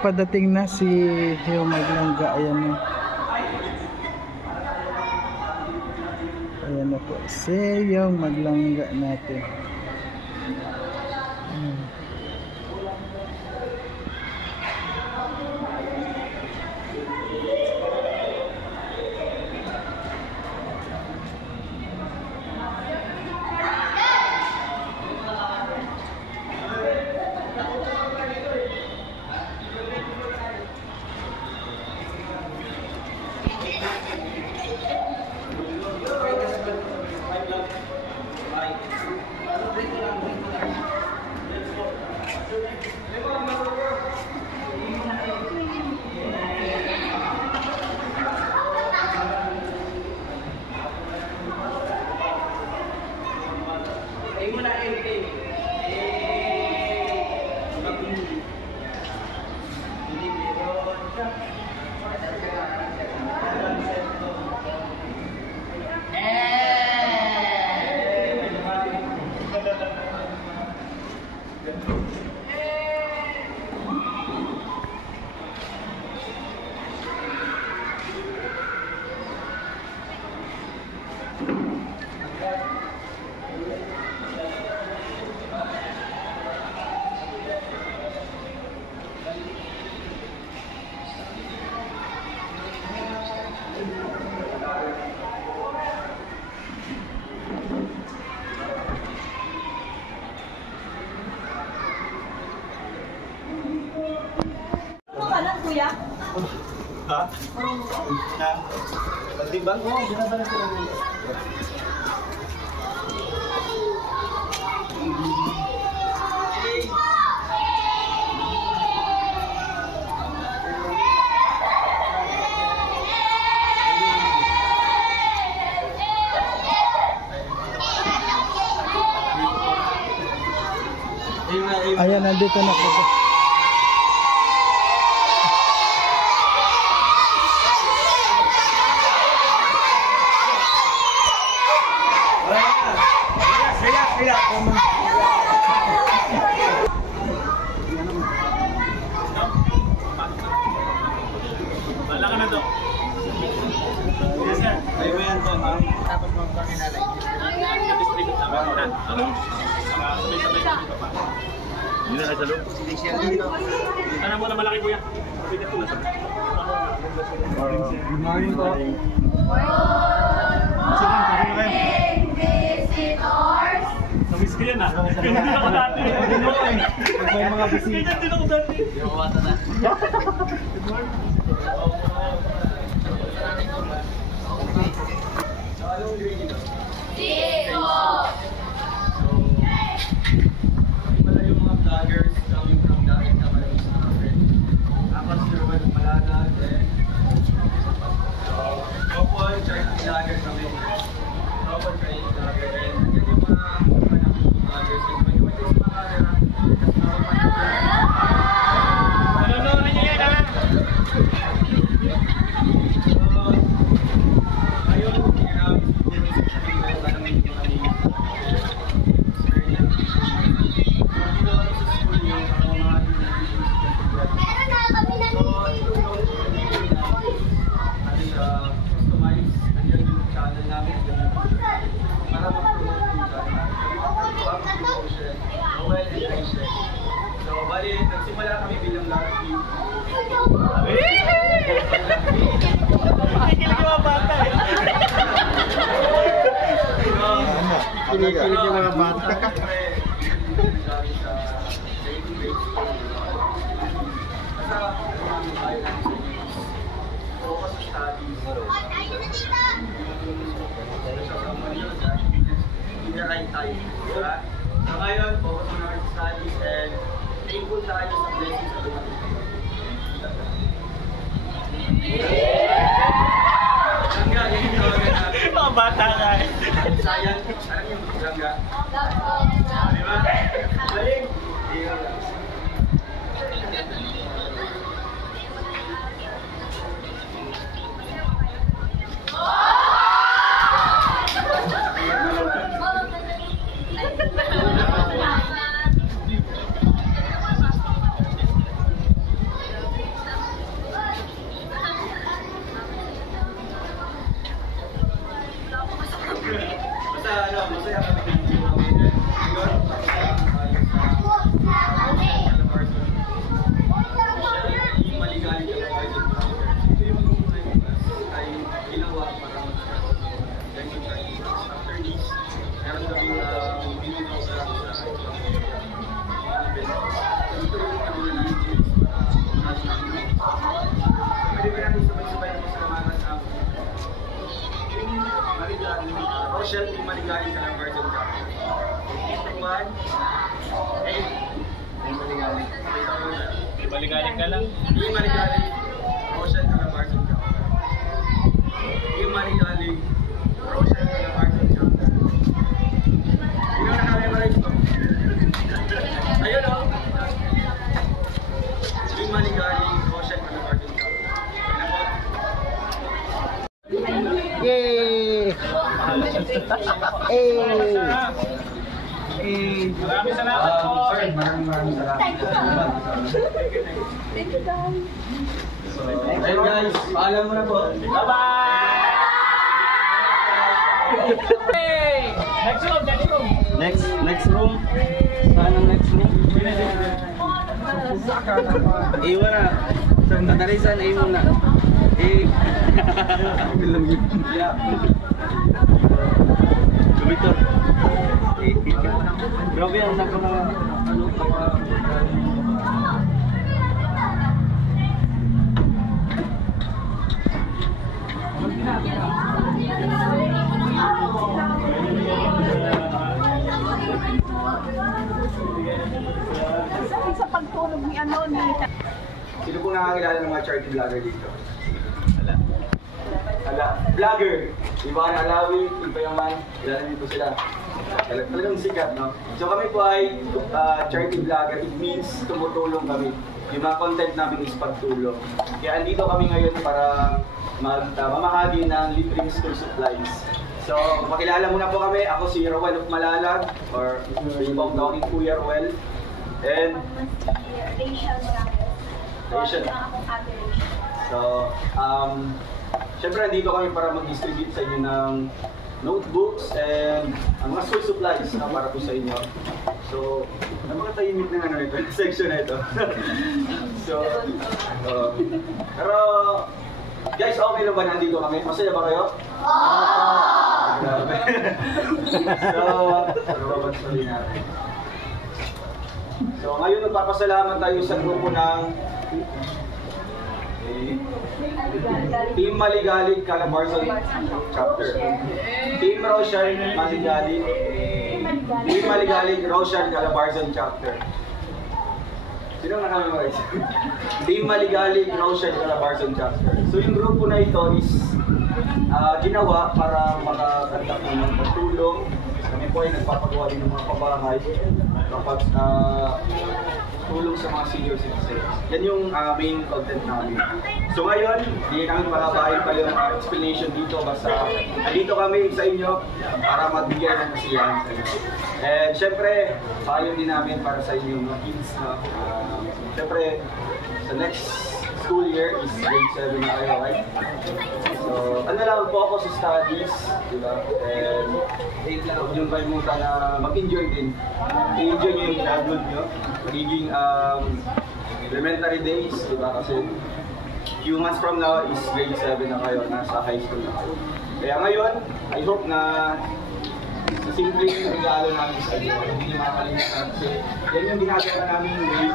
padating na si Heo Maglangga. Ayan na. Ayan na po. Si Heo Maglangga natin. Ha? Na? Pagtimbang ko, binabalan ko lang nila. Ayan, nandito na po. Wala ka na to. Yes sir. Kayo ba yan to, ma'am? Tapos mo ito ninalay. Distribute na ba? Sabay-sabay pa pa. Yun na sa loob. Ano mo na malaki kuya? Good morning po. Visitors! Namiss ko yan ah. Ganyan din ako dati. Pag may mga bisita. Ganyan din ako dati. Yung mawata na. Good morning. Pala yung mga vloggers coming from Dagat Camarines natin. Ako si Ruben Malaga. Couple Chinese vlogger kami. Couple Chinese vlogger. And yan yung mga vloggers. Mag-iwag yung mga camera. Nanonood niyo yan ha? Ayun, ginamit siguro sa kanila para may kami. So, bali, nagsimula kami bilang last week. Kikilig yung mga bata eh. Kikilig yung mga bata. So ngayon, focus on our studies and thankful tayo sa blessings na dumating. Langga, yan yung tawagan natin. Mga bata nga eh. Sayang, alam yung langga. Di ba? Balik! Teka lang. Yung Maligalig, Rochelle Calabarzon Chapter. Yung Maligalig, Rochelle Calabarzon Chapter. Hindi ko nakamemorize ko. Ayun o. Yung Maligalig, Rochelle Calabarzon Chapter. Yay! Maraming salamat po. Sir, maraming salamat. So, ayun guys, paalam mo na po. Bye-bye! Hey! Next room, next room. Next room. Saan ang next room? Iwan na. Tatarisan, iwan na. Yeah. Kumito. Grabe ang napaka Sa pagtulog ni ano ni Sino po nakakilala ng mga charity vlogger dito? Ala, vlogger! Ivan Alawi, Ipayaman, kilala dito sila. Talagang sikat, no? So kami po ay charity vlogger. It means tumutulong kami. Yung mga content namin is pagtulong. Kaya andito kami ngayon para mamahagi ng libreng school supplies. So, makilala muna po kami. Ako si Rowel of Malalag, or yung tawagin Kuya Rowel. And Rachel. So, syempre nandito kami para mag-distribute sa inyo ng notebooks and ang mga school supplies na para po sa inyo. So, napakatahimik ng ano ito, section na ito. So, pero guys, okay na ba nandito kami? Masaya ba kayo? So, ngayon nagpapasalamat tayo sa grupo ng Team Maligalig Calabarzon Chapter. Team Rochelle Maligalig. Team Maligalig Rochelle Calabarzon Chapter. Sino ang nakamemorize? Team Maligalig Rochelle Calabarzon Chapter. So yung grupo na ito is ginawa para makakandak ng pagtulong. Kami po ay nagpapagawa din ng mga pabahay kapag tulong sa mga senior citizens. Yan yung main content namin. So ngayon, hindi namin malabahin pa yung explanation dito. Basta nandito kami sa inyo para magbigay ng kasiyahan sa inyo. And syempre, payo din namin para sa inyo mga kids na syempre, sa next school year is grade 7 na kayo, right? So, ano lang, focus sa studies, diba? And huwag nyo kalimutan na mag-enjoy din. I-enjoy nyo yung childhood nyo. Magiging elementary days, diba? Kasi few months from now is grade 7 na kayo, nasa high school na kayo. Kaya ngayon, I hope na sa simple yung regalo namin sa inyo, hindi nyo makakalimutan. Kasi yan yung ginagawa namin ngayon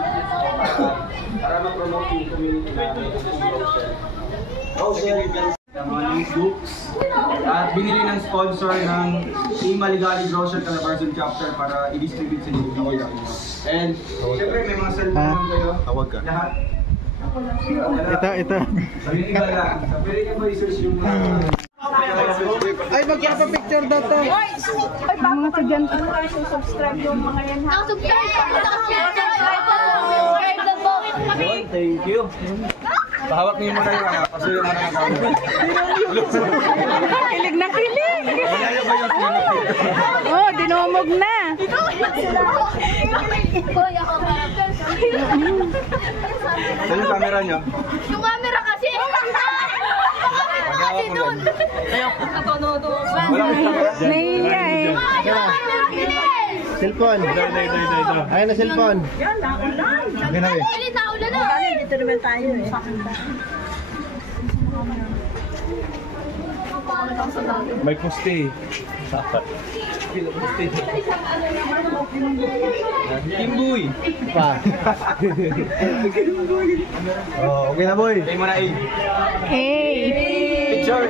para ma-promote yung community namin sa Rochelle. Mga books at binili ng sponsor ng Team Maligalig Rochelle Calabarzon Chapter para i-distribute sa inyo. And syempre may mga cellphone kayo. Tawag ka. Lahat. Ito. Sabi yung iba lang. Sabi rin yung research yung Ay, magpapapicture daw to. Ay, mga estudyante na kayo subscribe yung mga yan ha. Subscribe na po. Thank you. Pahawak niyo muna yung pasuyo mo na ang camera. Kilig na kilig. Oh, dinumog na. Hoy, ako ba? Saan yung camera niyo? Yung camera kasi. Kasi doon. Naiya eh. Cellphone. Ayun na cellphone. Yan, naulan. Okay na Dali, naulan na. Dito naman tayo eh. May poste. Kimboy. Pa. Oh, okay na boy. Tayo mo na eh. Hey. Picture.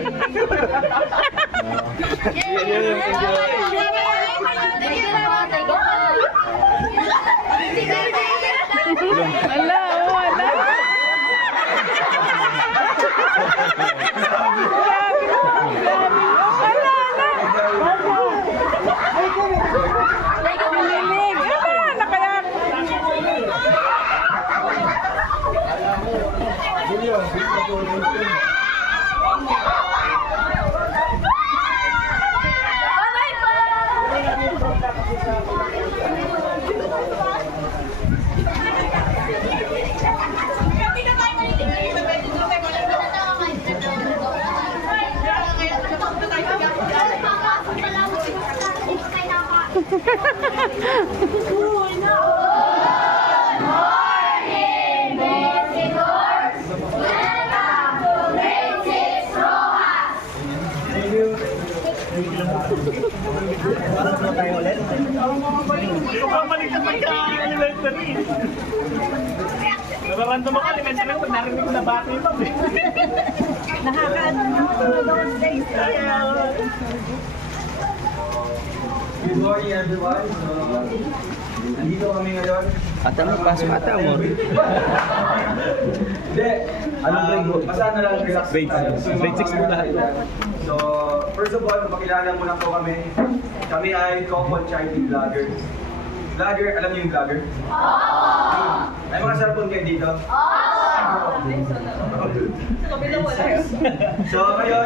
Ala, wala. Ikaw ba balik na pagka-elementary? Nabaranda mo ka, elementary pag narinig ko na bati mo. Nakakaano ng those days. Good morning everyone. So, nandito kami ngayon. Ata mo, pasok ata mo. Hindi. Basta na lang relax tayo. Grade 6 mo lahat. So, first of all, pakilala muna po kami. Kami ay couple charity vlogger. Vlogger, alam niyo yung vlogger? Ay mga cellphone kayo dito? So, ngayon,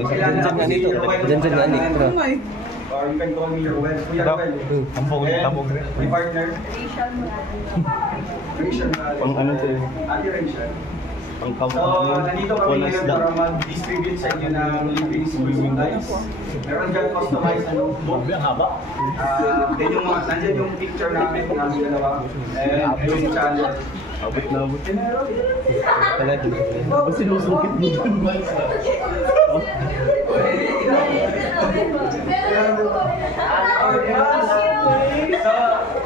pakilala ako si Ruel. Or you can call me Ruel. Kuya Ruel. My partner. Rachel Morales. Ate Rachel. So, nandito kami ngayon para mag-distribute sa inyo ng libreng school supplies. Meron dyan customized na notebook. Then yung mga, nandyan yung picture namin dalawa. And yung channel. Abot na abot. Talaga. Ba't sinusukit mo dun ba?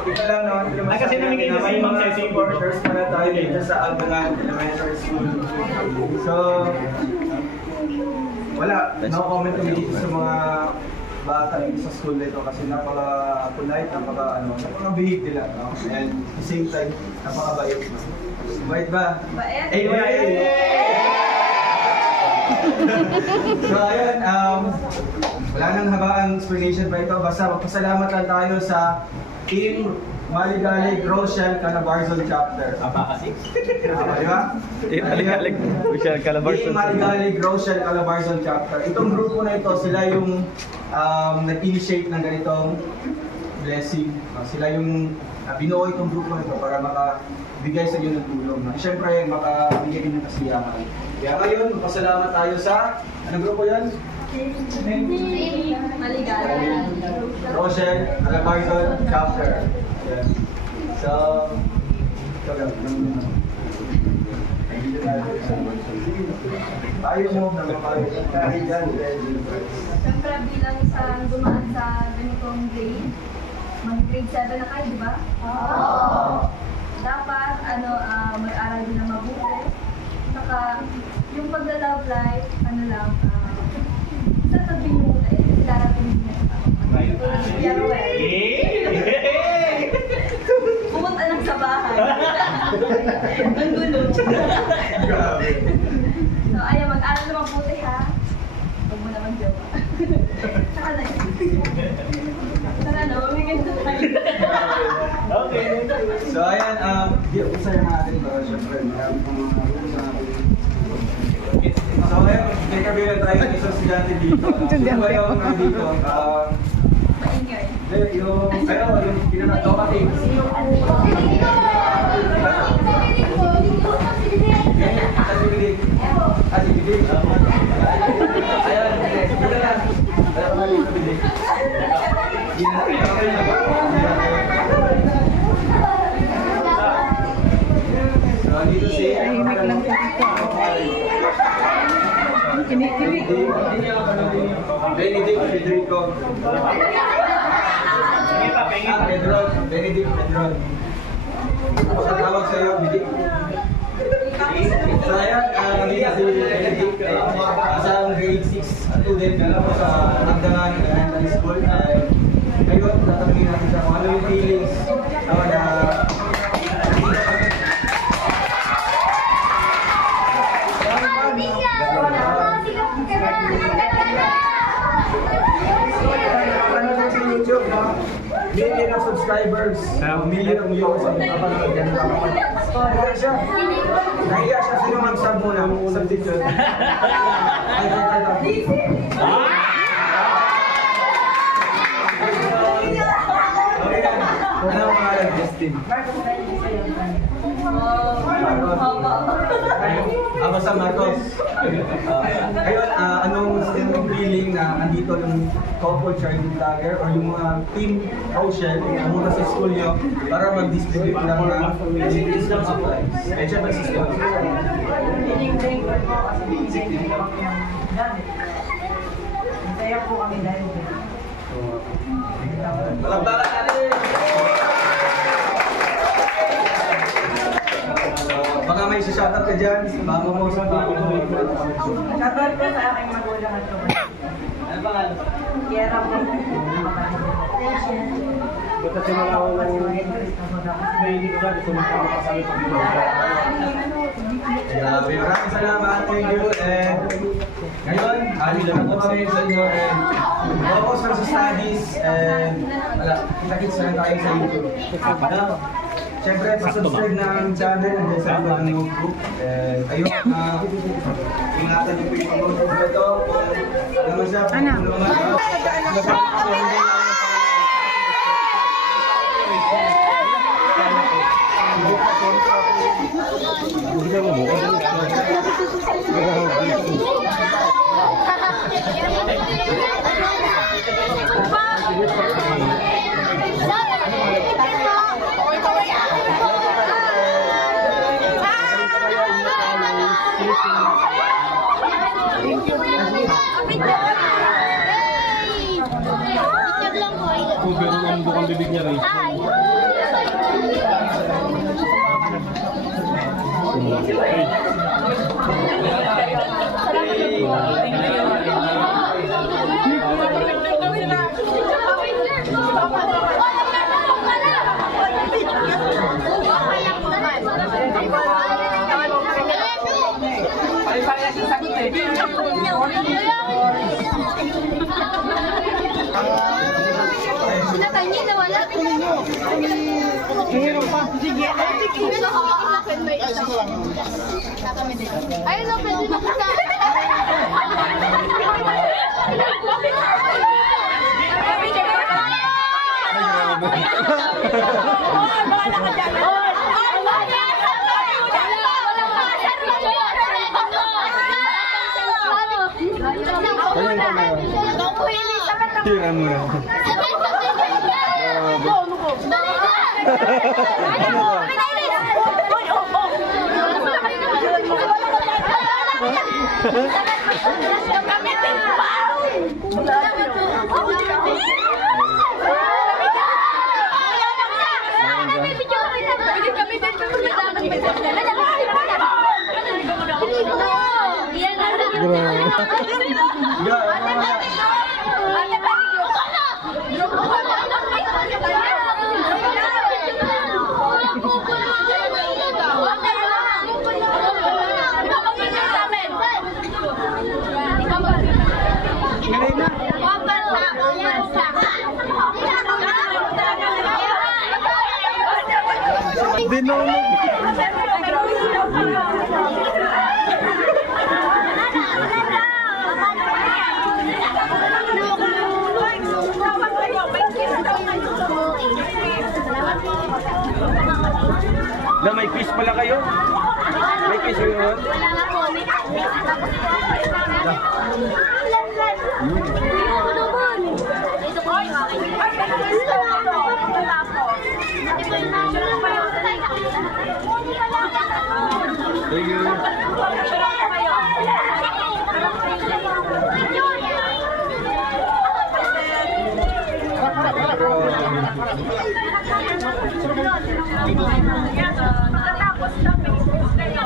Ito lang naman. Ay, kasi namigay na si Ma'am Ceci. Supporters pala tayo dito sa Albangan Elementary School. So, wala. No comment kami dito sa mga bata dito sa school nito kasi napaka-polite, napaka-behave nila. No? And at the same time, napaka-bait. Bait ba? Bait. Eh, so, ayun, wala nang habaang explanation pa ito. Basta magpasalamat lang tayo sa Team Maligalig Rochelle Calabarzon Chapter. Apa kasi? Di ba? Team Maligalig Rochelle Calabarzon. Team Maligalig Rochelle Calabarzon Chapter. Itong grupo na ito, sila yung nag-initiate ng ganitong blessing. Sila yung binuo itong grupo na ito para makabigay sa inyo ng tulong. Siyempre, makabigay din ng kasiyahan. Kaya ngayon, magpasalamat tayo sa, anong grupo yan? Maligalig. Rochelle Calabarzon Chapter. Yan. So, ito lang. Ayaw mo na mapagkakari dyan. Siyempre bilang isang dumaan sa ganitong grade, mag-grade 7 na kayo, di ba? Oo. Dapat, mag-aral din na mabuti. Saka, yung pagla-love life, sasabihin mo muna kasi darating din na ito. Kaya Ruel. Pumunta lang sa bahay. Ang gulo. Grabe. So, ayaw, mag-aral na mabuti ha. Huwag mo naman jowa. Saka na yun. Tara na, mamigay na tayo. Okay. So, ayan, isa na natin ito. Siyempre, marami pang mga natin. So, ayan, may kabilang tayo ng isang estudyante dito. Sino ba yung nandito? Maingay. Yung pinaka-talkative. Ayan, dito lang. So, dito si Benedict Federico. Benedict Pedron. Pagkatawag sa iyo, Benedict. So ayan, nandito si Benedict, isang grade 6 student sa Magdangan Elementary School. Ngayon, tatanungin natin siya kung ano yung feelings na million of subscribers, million of viewers ang napapanood yan. Nahiya siya, sino mag-sub muna? Substitute. Ano ang pangalan? Justin. Ako sa Marcos. Ngayon, anong feeling na andito yung couple child vlogger or yung mga team Rochelle pumunta sa school nyo para mag-distribute ng Islam supplies? Eh, syempre sa school. Thankful po kasi binigay po kami ng gamit. Masaya po kami dahil dito. Palakpakan natin! Baka may shoutout ka dyan, bago mo sa Shoutout po sa aking magulang at kapatid. Ano pangalan? Kiera po. Basta sinalaw ng training ko dito sumasama ka sa Grabe, maraming salamat, thank you, and ngayon, alis na po kami sa inyo, and focus lang sa studies, and wala, kita-kits na tayo sa YouTube. Siyempre, pasubscribe ng channel, and sa mga ng group, and ayun, ingatan niyo po yung pag-group na ito, kung ano siya, pero ang bukang bibig niya rin. Sinakanya na wala. Hero pa. Sige. Sige. Ayun na, pwede na kita. Tingnan mo na. Na may quiz pala kayo? May quiz kayo yun? Wala nga po. Thank you. Pagkatapos ng Facebook kayo,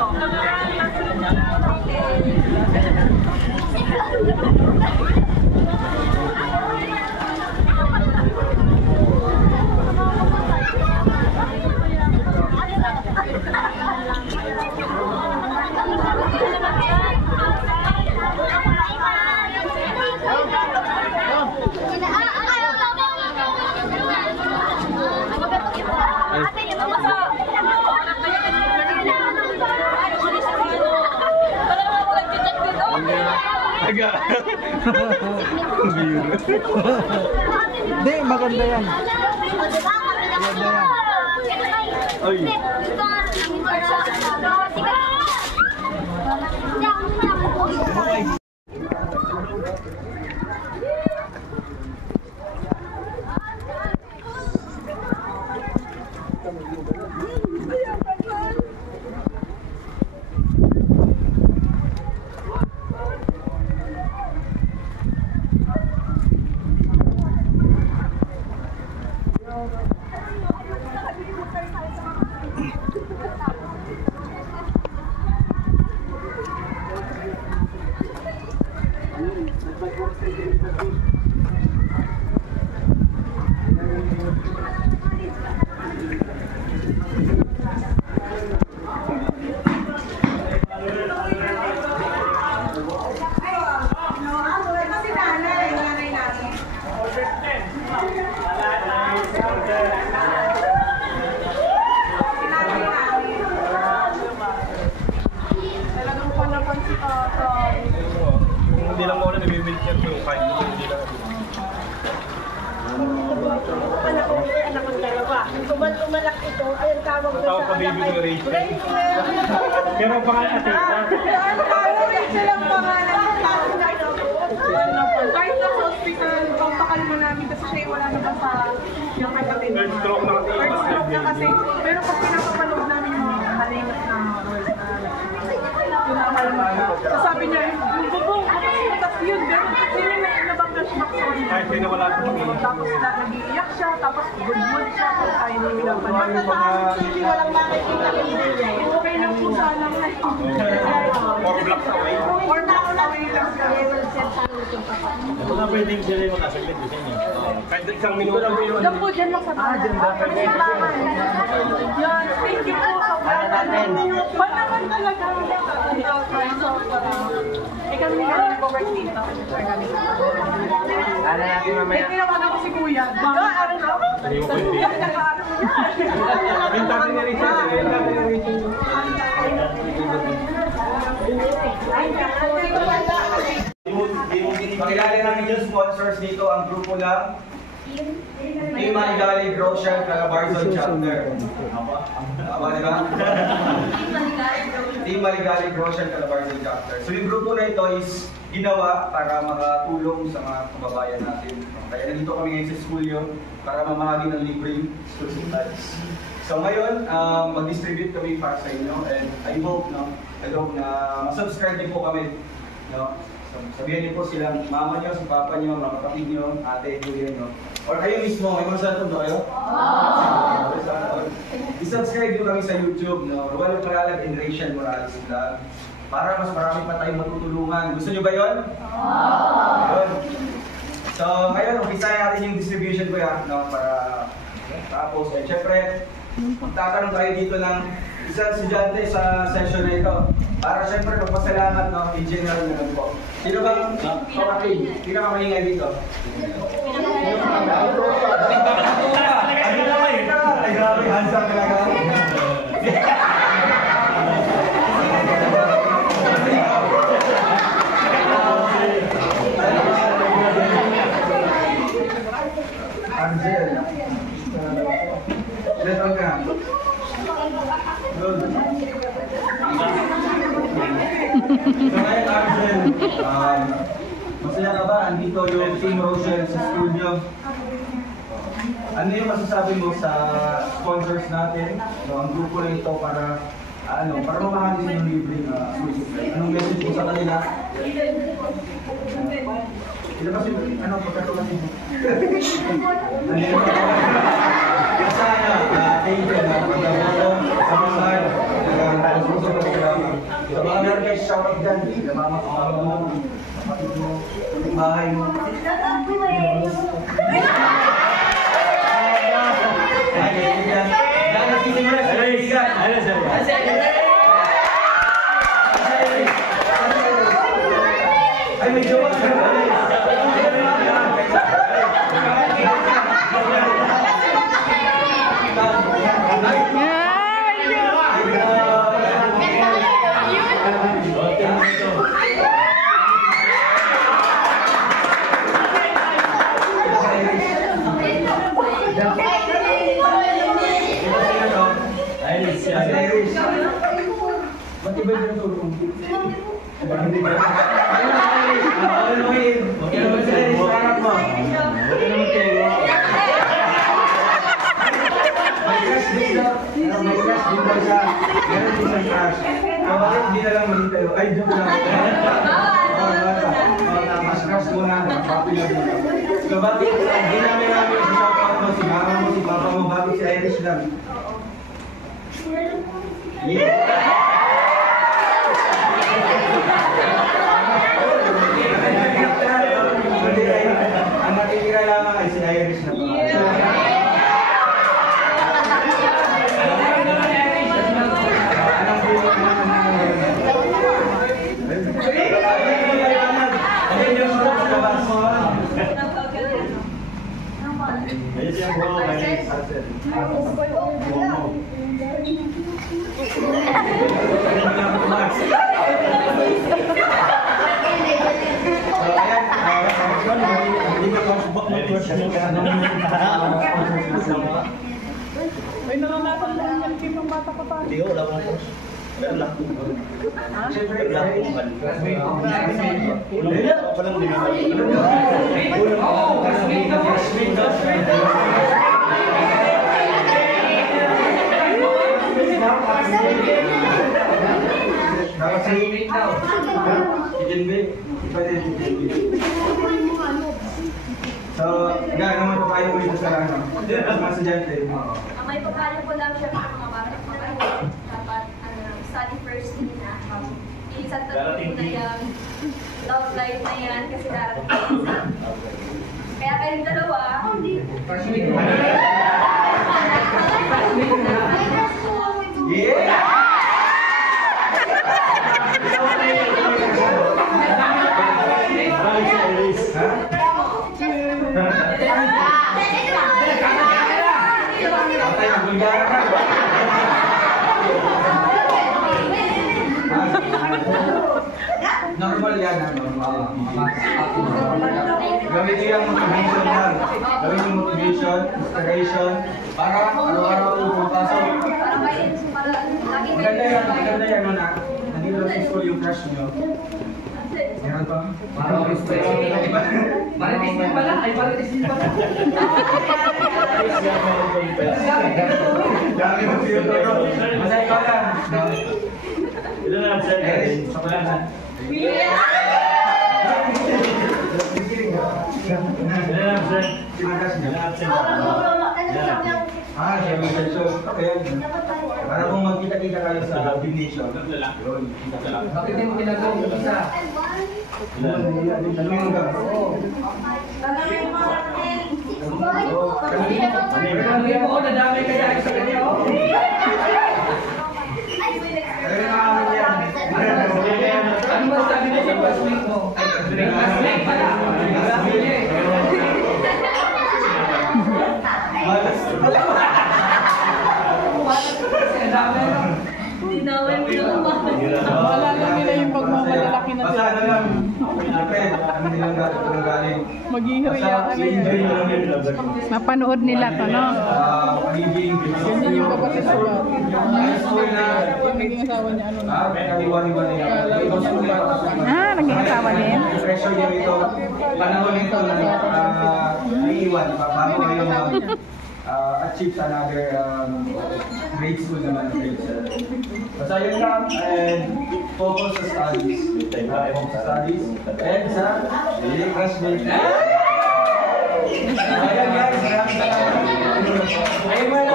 Aga. Hindi, maganda yan. Maganda yan. Ay. Hindi lang mo na nabibigyan ko yung kahit hindi lang. Anak ko dalawa. Tumalak ito, ayun tawag ko Tawag pa baby ko Rachel. Pero ang pangalan natin. Rachel ang pangalan. Kahit sa hospital, pampakalma namin kasi siya wala na ba sa yung kapatid. Third stroke na kasi. Third stroke na kasi. Pero pag pinapapanood namin yung mga malingat na words na pinakalma siya. So sabi niya, yung bubong, tapos yun, yun yung nabang-flashback sa kanya. Kahit may nawala sa pag-iingat. Tapos nag-iiyak siya, tapos good mood siya, tapos tayo nang pinapanood. Basta sa amin, hindi walang makikita niya. Okay lang po sana. Or blocks away. Or nakakaway lang siya. Ito nga pwedeng sila yung makasaglit sa inyo. Kahit isang minuto lang yun. Diyan po, dyan lang sa taas. Dyan ba? May taman. Yan, thank you po. Ba naman talaga? Kami galing po work dito. Ano natin mamaya? May tinawagan ko si Kuya. Baka, ano na? Hindi mo pwede. Yung tabi ni Rachel. Yung tabi ni Rachel. Pakilala namin yung sponsors dito, ang grupo ng Team Maligalig Rochelle Calabarzon Chapter. Tama, di ba? Team Maligalig Rochelle Calabarzon Chapter. So yung grupo na ito is ginawa para makatulong sa mga kababayan natin. Kaya nandito kami ngayon sa school yun para mamahagi ng libreng school supplies. So ngayon, mag-distribute kami para sa inyo and I hope na masubscribe din po kami. No? Sabihan niyo po silang mama niyo, si papa niyo, mga kapatid niyo, ate, kuya niyo. Or kayo mismo, may mga cellphone ba kayo? I-subscribe niyo kami sa YouTube, no? Ruel Paralag and Rachel Morales Vlog. Para mas marami pa tayong matutulungan. Gusto niyo ba yun? Yun. So, ngayon, umpisahin natin yung distribution ko yan, no? Para tapos, syempre, magtatanong tayo dito ng isang estudyante sa session na ito. Para syempre magpasalamat, no, in general naman po. Sino bang kapatid? Sino ka maingay dito? Ay, grabe, handsome talaga. Angel. Let's ka. Good. So ngayon, Arjel, masaya ka ba? Andito yung Team Rochelle sa school nyo. Ano yung masasabi mo sa sponsors natin? No, ang grupo na ito para para mamahali yung libreng school supply. Anong message mo sa kanila? Ilabas yung, pagkatulasin mo? Sana, thank you na pagkaboto sa mga sa mga meron kayo shoutout dyan, mama mo, kapatid mo, bahay mo. Ay, may jowa ka. Ba't iba yung tulong? Bakit hindi ka? Okay naman sila, isarap mo. Okay naman kayo. May crush din daw. May crush din daw siya. Meron din siyang crush. Bakit hindi na lang maging kayo? Ay, joke lang. Mas crush mo na. Popular mo lang. So bakit hindi namin si papa mo, si mama mo, si papa mo, bakit si Irish lang? Yeah! Ang nakikira lamang ay si Irish na pa. Anong feeling mo na yung surat sa labas mo? Ayun siya bro, may pa. Hindi ko, wala akong post. Meron lang. Meron lang akong ban. Wala pa lang din naman. Nakasahimik na. Itinbi. So, gano'n naman pa kayo ulit sa ano? Mga estudyante. May pagkano po lang siya sa mga bata. Dapat study first na. Isang tatlo po na yung love life na yan kasi darating po yung exam. Kaya kayong dalawa, Yeah! Normal yan, gawin niyo yung motivation yan. Gawin yung motivation, inspiration, para araw-araw yung pumapasok. Maganda yan, Nona. Nandito na sa school yung crush niyo. Meron pa? Marites din pala, ay marites din pala. Dami mo siyo to. Basta ikaw lang. Ito na, sir. Sa pala. Ito na, sir. Sinagas niya. Absent. Siya may sensyon. Okay. Para kung magkita-kita kayo sa divination. Bakit din mo ginagawa yung isa? Tanungin mo ba? Tanungin mo, nadamay kaya sa kanya. Ano ba sabi mo sa classmate mo? Classmate pala. Classmate niya eh. Wala lang nila yung pagmamalalaki na Basta sila. ano lang. Depende. Ano nilang galing. Maghihiriyaan na yun. Mapanood nila to, no? Pagiging Ganyan yung kapatid ko. high school na Yung naging asawa niya, ano na. kaliwa-liwa na yan. Ibang school na Naging asawa din? pressure niya ito. Panahon nito na naiiwan. Bago kayo achieve sa another grade school naman. Basta yun lang. And focus sa studies. Focus sa studies. And sa daily classmate. Ayan guys. Maraming salamat. Ayun mo na.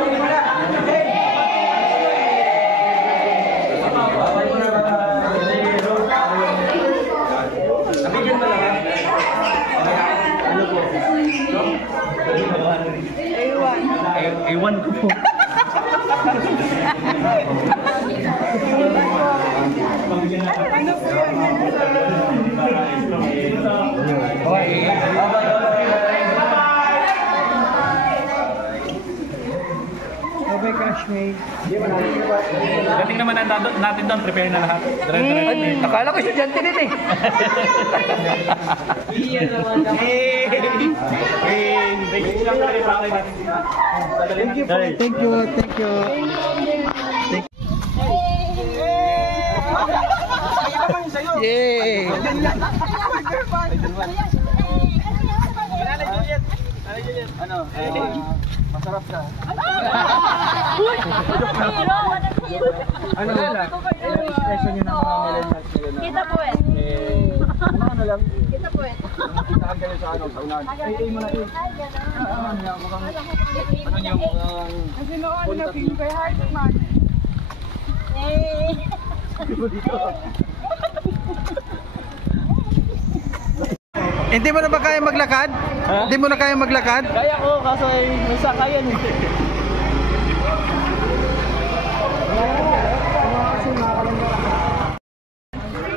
Babay mo na ba? Nabigyan mo lang ha? Ano po? Ewan ko po. Bye-bye, crushmate. Dating naman natin doon, prepare na lahat. Akala ko estudyante din eh. Thank you. Yay! Masarap ka. Ano? Expression yun ng mga millennials nila na. Kita po eh. Ano lang? Kita po eh. Kita ka sa ano, sa unahan. Ay, mo na eh. Ano niya, mukhang... Kasi noon na feel kay heart man. Hindi mo na ba kaya maglakad? Hindi mo na kaya maglakad? Kaya ko, kaso ay isa kaya nun.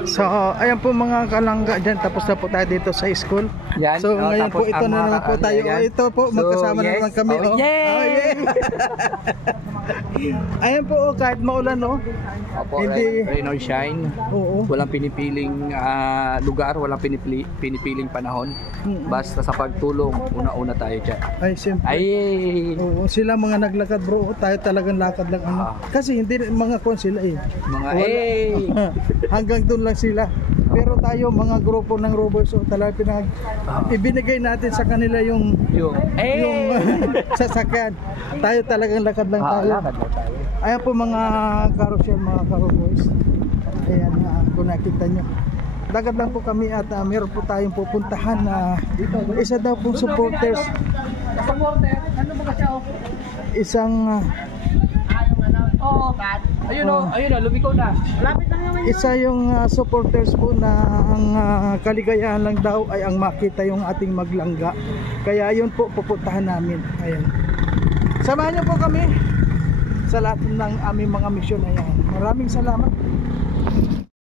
So, ayan po mga kalangga dyan. Tapos na po tayo dito sa school. Yan. So, Oh, ngayon po tapos ito ang na mga naman po tayo. yan. Ito po, So, magkasama na yes. naman kami. Oh, yay! Oh, yeah. Ayan po, kahit maulan, no? Opo, Hindi- rain or shine. Oo. Walang pinipiling lugar, walang pinipiling panahon. Basta sa pagtulong, una-una tayo dyan. Ay, siyempre. Ay! Oo, sila mga naglakad bro, tayo talagang lakad lang ano. Kasi hindi mga kon sila eh. Mga Hanggang doon lang sila. Pero tayo mga grupo ng Robos, so talaga ibinigay natin sa kanila yung yung sasakyan. Tayo talagang lakad lang tayo. lakad mo tayo. Ayan po mga carousel, mga Robos. Ayan, kung nakita nyo. Lakad lang po kami at meron po tayong pupuntahan na isa daw pong supporters. Supporter, ano ba kasi ako? Isang Oo. Ayun o, lumiko na. Lapit lang naman. isa yung supporters po na ang kaligayahan lang daw ay ang makita yung ating maglangga. Kaya yun po pupuntahan namin. Ayan. Samahan niyo po kami sa lahat ng aming mga misyon. Ayan. Maraming salamat.